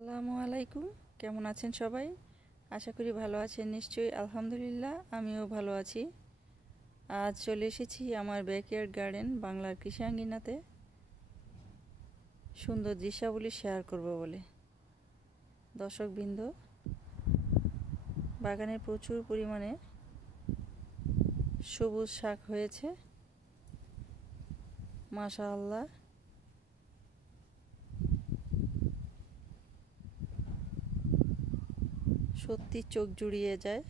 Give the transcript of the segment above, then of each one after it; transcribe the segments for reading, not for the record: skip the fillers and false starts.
আসসালামু আলাইকুম। কেমন আছেন সবাই? আশা করি ভালো আছেন নিশ্চয়ই। আলহামদুলিল্লাহ, আমিও ভালো আছি। আজ চলে এসেছি আমার ব্যাকইয়ার্ড গার্ডেন বাংলার কৃষি আঙ্গিনাতে সুন্দর দৃশ্যাবলী শেয়ার করব বলে। দর্শকবৃন্দ, বাগানে প্রচুর পরিমাণে সবুজ শাক হয়েছে, মাশাআল্লাহ। সত্যি চোখ জুড়িয়ে যায়।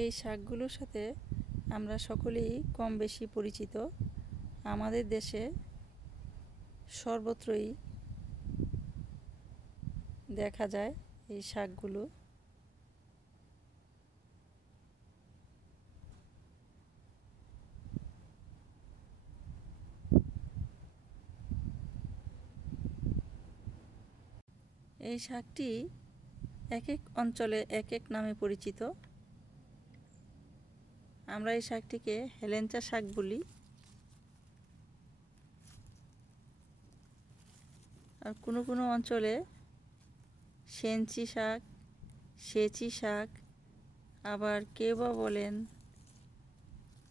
এই শাকগুলোর সাথে আমরা সকলেই কম বেশি পরিচিত। আমাদের দেশে সর্বত্রই দেখা যায় এই শাকগুলো। এই শাকটি এক এক অঞ্চলে এক এক নামে পরিচিত। আমরা এই শাকটিকে হেলেঞ্চা শাক বলি। আর কোনো কোনো অঞ্চলে সেঞ্চি শাক, সেচি শাক, আবার কেউ বা বলেন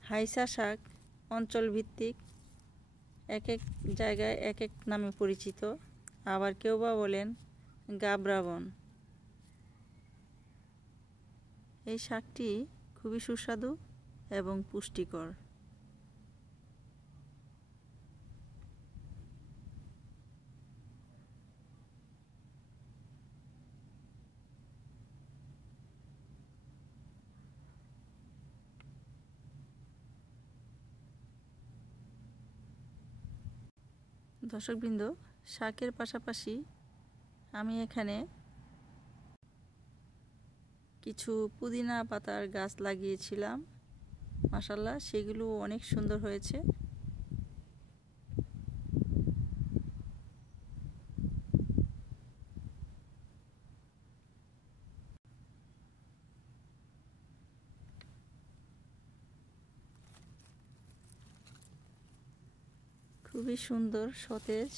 হাইসা শাক। অঞ্চল ভিত্তিক এক এক জায়গায় এক এক নামে পরিচিত। আবার কেউ বা বলেন গাবরাবন। এই শাকটি খুবই সুস্বাদু এবং পুষ্টিকর। দর্শকবৃন্দ, শাকের পাশাপাশি আমি এখানে কিছু পুদিনা পাতার গাছ লাগিয়েছিলাম। মাশাআল্লাহ, সেগুলো অনেক সুন্দর হয়েছে। খুবই সুন্দর, সতেজ।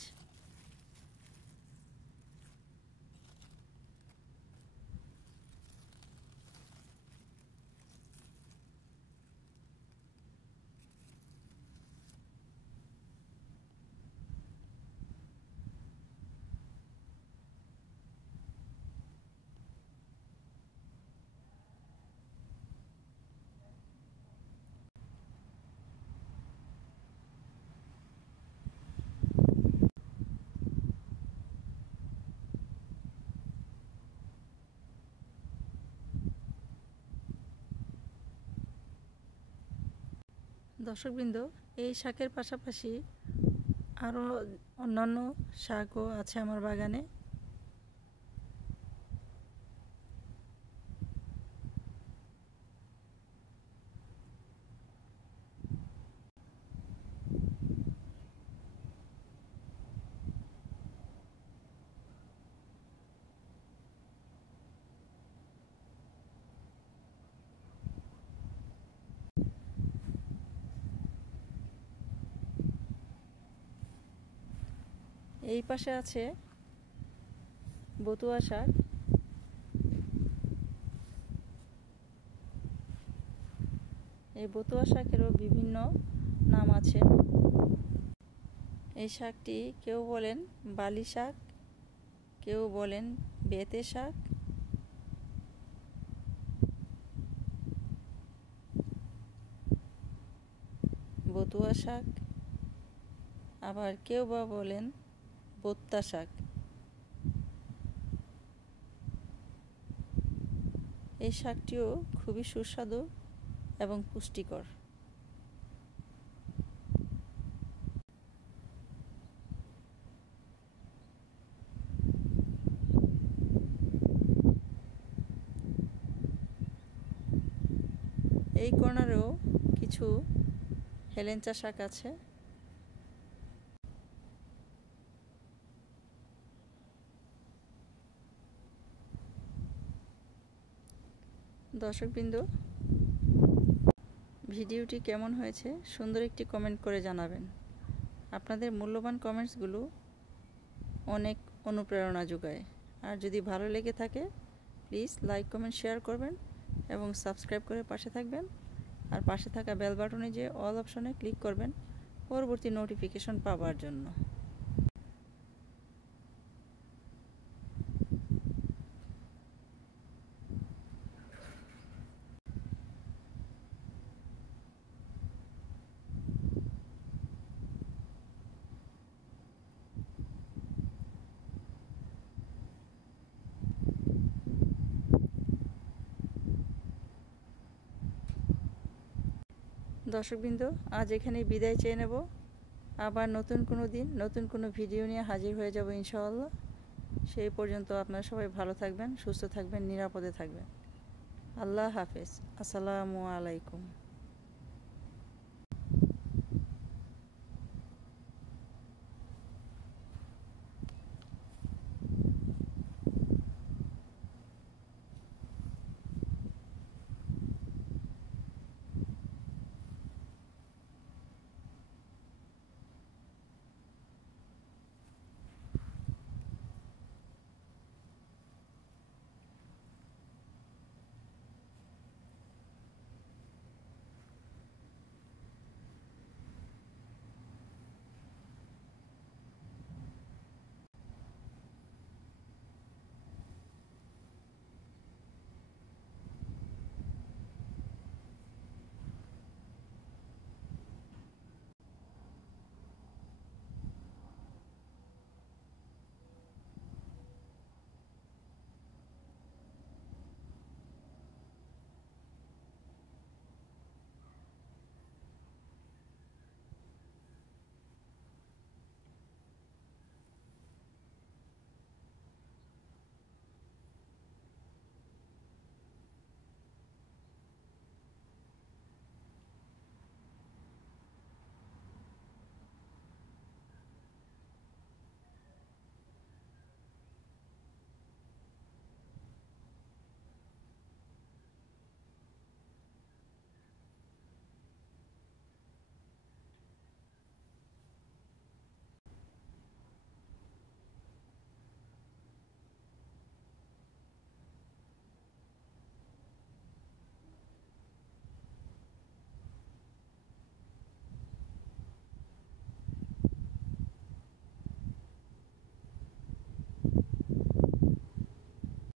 দর্শকবৃন্দ, এই শাকের পাশাপাশি আরও অন্যান্য শাকও আছে আমার বাগানে। এই পাশে আছে বতুয়া শাক। এই বতুয়া শাকেরও বিভিন্ন নাম আছে। এই শাকটি কেউ বলেন বালি শাক, কেউ বলেন বেতে শাক, বতুয়া শাক, আবার কেউ বা বলেন বোত্তা শাক। এই শাকটিও খুবই সুস্বাদু এবং পুষ্টিকর। এই কর্নারেও কিছু হেলেঞ্চা শাক আছে। দর্শকবৃন্দ, ভিডিওটি কেমন হয়েছে সুন্দর একটি কমেন্ট করে জানাবেন। আপনাদের মূল্যবান কমেন্টসগুলো অনেক অনুপ্রেরণা যোগায়। আর যদি ভালো লেগে থাকে প্লিজ লাইক কমেন্ট শেয়ার করবেন এবং সাবস্ক্রাইব করে পাশে থাকবেন। আর পাশে থাকা বেল বাটনে যে অল অপশনে ক্লিক করবেন পরবর্তী নোটিফিকেশন পাওয়ার জন্য। দর্শকবৃন্দ, আজ এখানেই বিদায় চেয়ে নেব। আবার নতুন কোনো দিন নতুন কোনো ভিডিও নিয়ে হাজির হয়ে যাব ইনশাআল্লাহ। সেই পর্যন্ত আপনারা সবাই ভালো থাকবেন, সুস্থ থাকবেন, নিরাপদে থাকবেন। আল্লাহ হাফেজ। আসসালামু আলাইকুম।